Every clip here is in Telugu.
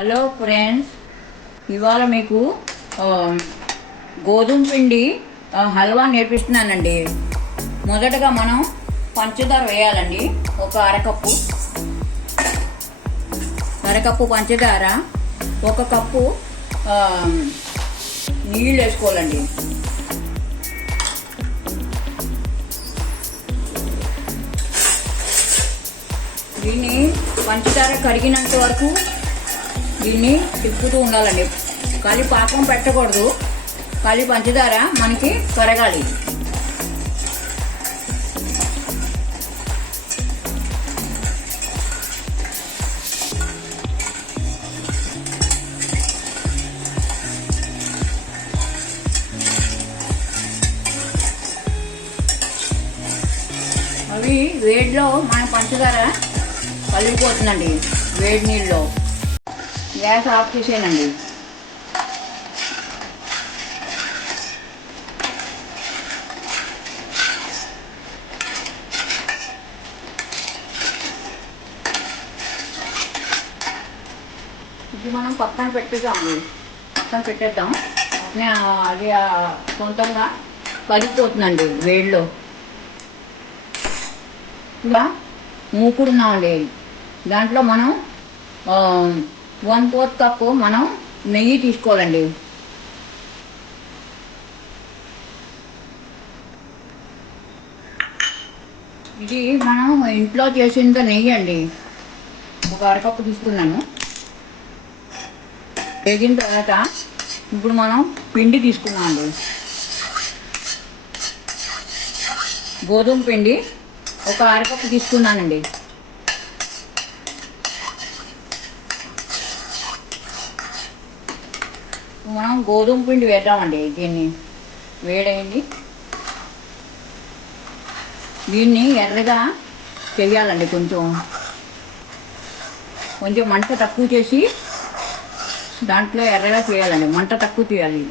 హలో ఫ్రెండ్స్, ఇవాళ మీకు గోధుమ పిండి హల్వా నేర్పిస్తున్నానండి. మొదటగా మనం పంచదార వేయాలండి. ఒక అరకప్పు పంచదార, ఒక కప్పు నీళ్ళు వేసుకోవాలండి. దీన్ని పంచదార కరిగినంత వరకు దీన్ని తిప్పుతూ ఉండాలండి. ఖాళీ పాకం పెట్టకూడదు, ఖాళీ పంచదార మనకి కరగాలి. అవి వేడిలో మన పంచదార కలిగిపోతుందండి. వేడి నీళ్ళలో గ్యాస్ ఆఫ్ చేసేయండి. ఇది మనం పక్కన పెట్టేద్దాం. అది సొంతంగా కరిగిపోతుందండి వేడిలో. ఇలా మూకుడున్నామండి. దాంట్లో మనం 1/4 కప్పు మనం నెయ్యి తీసుకోవాలండి. ఇది మనం ఇంట్లో చేసినంత నెయ్యి అండి. ఒక అరకప్పు తీసుకున్నాను. వేగిన తర్వాత ఇప్పుడు మనం పిండి తీసుకున్నామండి. గోధుమ పిండి ఒక అరకప్పు తీసుకున్నానండి. మనం గోధుమ పిండి వేద్దామండి. దీన్ని వేడైంది. దీన్ని ఎర్రగా చేయాలండి. కొంచెం మంట తక్కువ చేసి దాంట్లో ఎర్రగా చేయాలండి. మంట తక్కువ చేయాలి.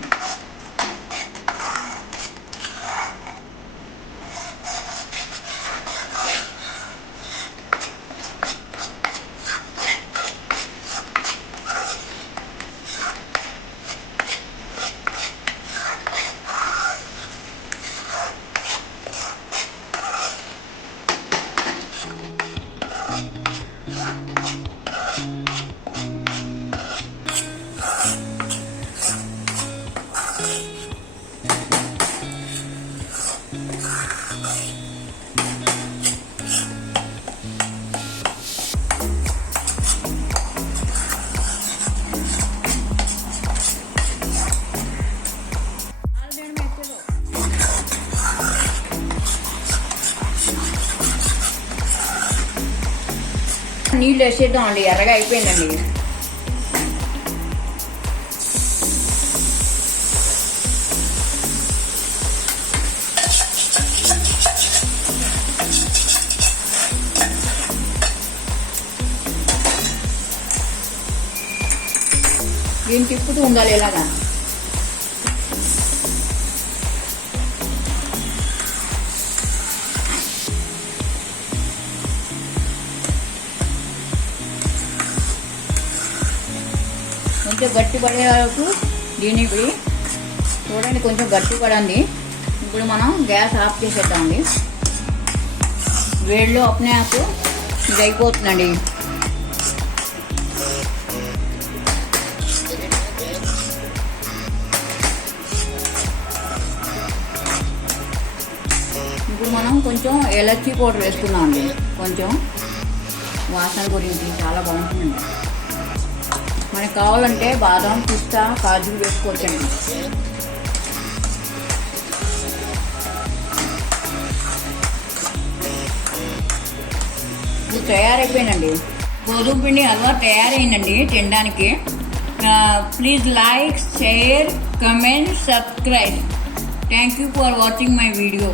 నీళ్ళు వేసేద్దాం అండి. ఎర్రగా అయిపోయిందండి. దీన్ని తిప్పుతూ ఉండాలి ఇలాగా. కొంచెం గట్టి పడే వరకు దీనికి చూడండి, కొంచెం గట్టి పడండి. ఇప్పుడు మనం గ్యాస్ ఆఫ్ చేసేద్దామండి. వేడిలో అప్నే ఆపు ఇది అయిపోతుందండి. ఇప్పుడు మనం కొంచెం ఎలర్జీ పౌడర్ వేసుకున్నామండి. కొంచెం వాసన గురించి చాలా బాగుంటుందండి. మనకు కావాలంటే బాదం, పిస్తా, కాజు వేసుకోవచ్చండి. ఇది తయారైపోయిందండి. గోధుమ పిండి హల్వా తయారైందండి తినడానికి. Please like, share, comment, subscribe. Thank you for watching my video.